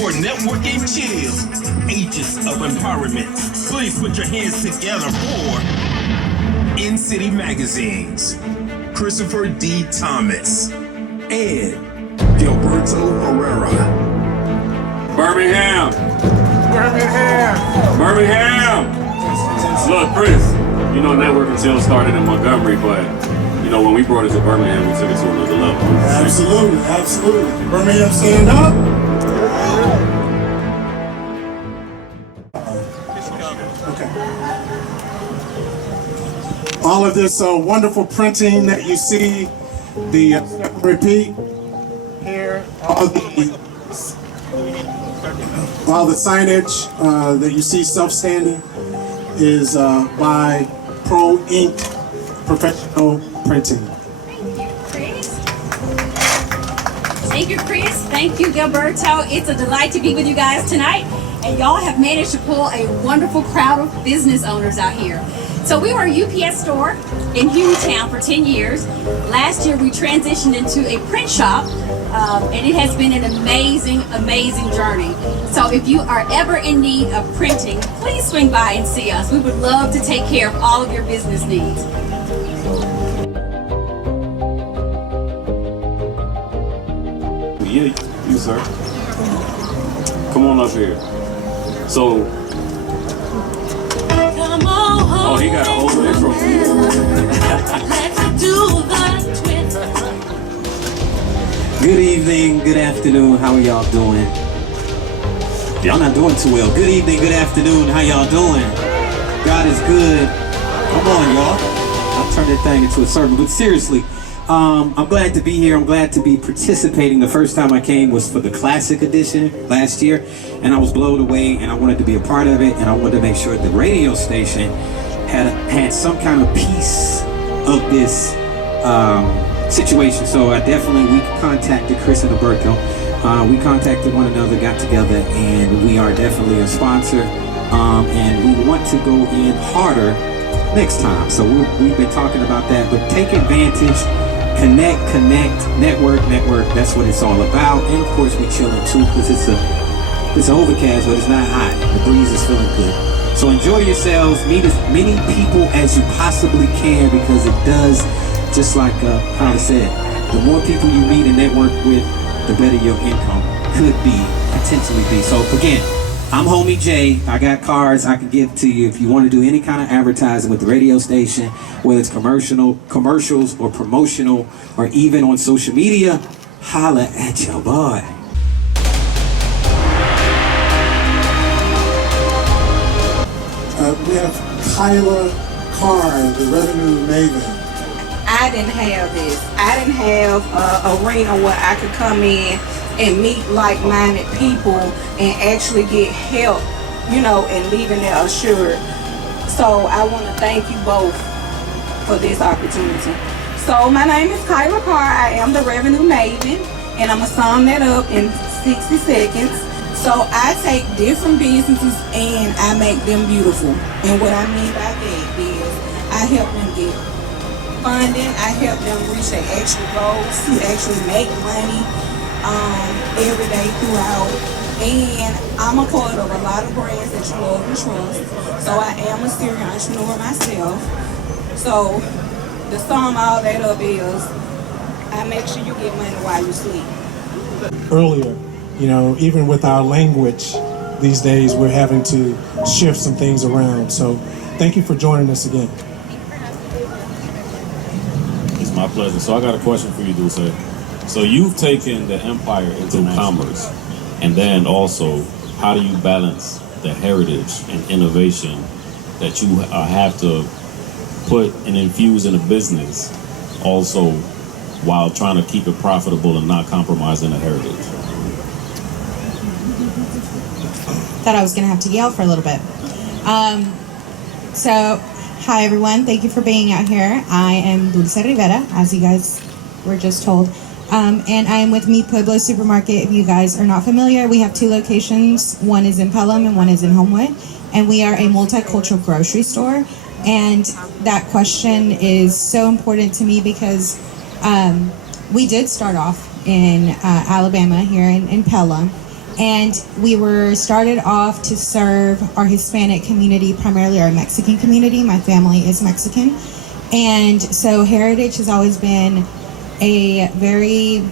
For networking chill, agents of empowerment, please put your hands together for In-City Magazines, Christopher D. Thomas, and Gilberto Herrera. Birmingham! Birmingham! Birmingham! Look, Chris, you know networking chill started in Montgomery, but you know when we brought it to Birmingham, we took it to another level. Absolutely, absolutely. Birmingham, stand up. All of this wonderful printing that you see, the repeat here, all the signage that you see self-standing is by Pro Ink Professional Printing. Thank you, Chris. Thank you, Gilberto. It's a delight to be with you guys tonight. And y'all have managed to pull a wonderful crowd of business owners out here. So we were a UPS store in Hueytown for 10 years. Last year we transitioned into a print shop, and it has been an amazing, amazing journey. So if you are ever in need of printing, please swing by and see us. We would love to take care of all of your business needs. Yeah, you sir. Come on up here. So, oh, he got a whole intro. Good evening, good afternoon, how are y'all doing? Y'all not doing too well. Good evening, good afternoon, how y'all doing? God is good. Come on, y'all. I'll turn that thing into a sermon, but seriously, I'm glad to be here. I'm glad to be participating. The first time I came was for the Classic Edition last year, and I was blown away, and I wanted to be a part of it, and I wanted to make sure the radio station had some kind of piece of this situation. So we contacted Chris and Alberto. We contacted one another, got together, and we are definitely a sponsor, and we want to go in harder next time. So we've been talking about that, but take advantage, connect, network. That's what it's all about. And of course we chilling too, because it's overcast, but it's not hot. The breeze is feeling good. So enjoy yourselves, meet as many people as you possibly can, because it does, just like Carla said, the more people you meet and network with, the better your income could be, potentially be. So again, I'm Homie J. I got cards I can give to you if you want to do any kind of advertising with the radio station, whether it's commercials or promotional, or even on social media. Holla at your boy. We have Kyla Carr, the revenue maven. I didn't have this. I didn't have a arena where I could come in and meet like-minded people and actually get help, you know, and leaving there assured. So I want to thank you both for this opportunity. So my name is Kyla Carr. I am the revenue maven, and I'm going to sum that up in 60 seconds. So I take different businesses and I make them beautiful. And what I mean by that is I help them get funding. I help them reach their actual goals, to actually make money every day throughout. And I'm a part of a lot of brands that you love and trust. So I am a serial entrepreneur myself. So to sum all that up is I make sure you get money while you sleep. Earlier, you know, even with our language these days, we're having to shift some things around. So thank you for joining us again. It's my pleasure. So I got a question for you, Dulce. So you've taken the empire into commerce, and then also, how do you balance the heritage and innovation that you have to put and infuse in a business, also while trying to keep it profitable and not compromising the heritage? Thought I was going to have to yell for a little bit. So, hi everyone. Thank you for being out here. I am Dulce Rivera, as you guys were just told. And I am with Mi Pueblo Supermarket. If you guys are not familiar, we have 2 locations. One is in Pelham and one is in Homewood. And we are a multicultural grocery store. And that question is so important to me because we did start off in Alabama, here in Pelham. And we were started off to serve our Hispanic community, primarily our Mexican community. My family is Mexican. And so heritage has always been a very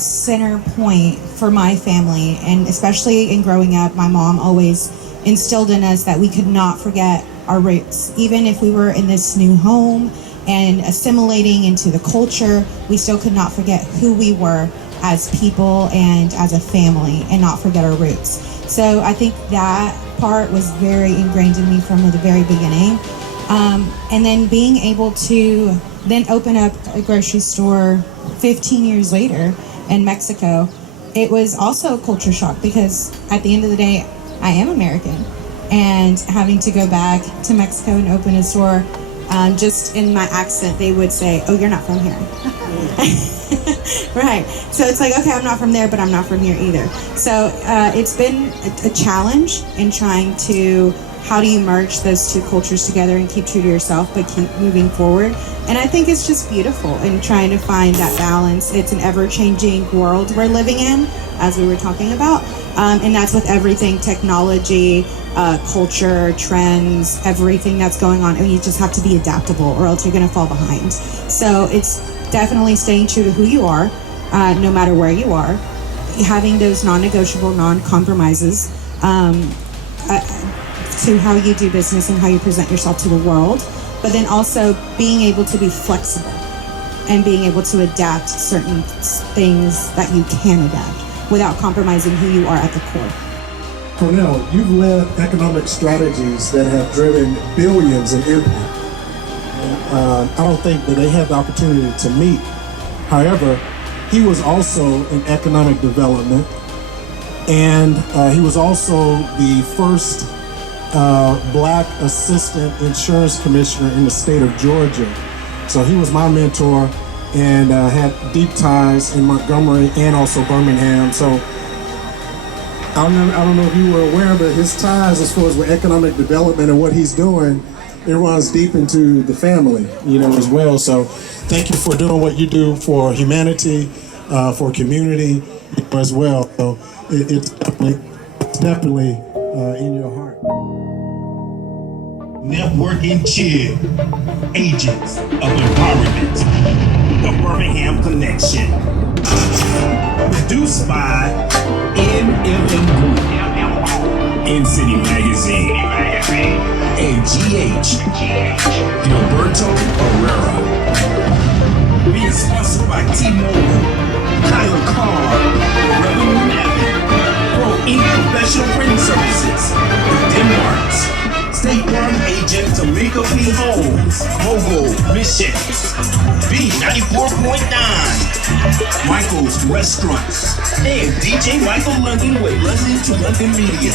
center point for my family. And especially in growing up, my mom always instilled in us that we could not forget our roots. Even if we were in this new home and assimilating into the culture, we still could not forget who we were as people and as a family, and not forget our roots. So I think that part was very ingrained in me from the very beginning. And then being able to then open up a grocery store 15 years later in Mexico, it was also a culture shock because at the end of the day, I am American. And having to go back to Mexico and open a store, just in my accent, they would say, "Oh, you're not from here." Right. So it's like, okay, I'm not from there, but I'm not from here either. So it's been a challenge in trying to, how do you merge those 2 cultures together and keep true to yourself, but keep moving forward? And I think it's just beautiful in trying to find that balance. It's an ever-changing world we're living in, as we were talking about. And that's with everything, technology, culture, trends, everything that's going on. And you just have to be adaptable or else you're going to fall behind. So it's definitely staying true to who you are, no matter where you are, having those non-negotiable, non-compromises to how you do business and how you present yourself to the world, but then also being able to be flexible and being able to adapt certain things that you can adapt without compromising who you are at the core. Cornell, you've led economic strategies that have driven billions in impact. I don't think that they had the opportunity to meet. However, he was also in economic development, and he was also the first Black assistant insurance commissioner in the state of Georgia. So he was my mentor and had deep ties in Montgomery and also Birmingham. So I don't know if you were aware, but his ties as far as with economic development and what he's doing, it runs deep into the family, you know, as well. So thank you for doing what you do for humanity, for community as well. So it's definitely in your heart. Network and Chill, Agents of Empowerment, the Birmingham Connection. Produced by NMM Group. In City Magazine, and GH, Gilberto Herrera. Being sponsored by T-Mobile, Kyler Carr, Revenue Navy, Pro Inc. Professional Printing Services, The Denmarks, State Farm Agent Tamika P. Holmes, Mogul Missions, B94.9, Michael's Restaurants, and DJ Michael London with London to London Media.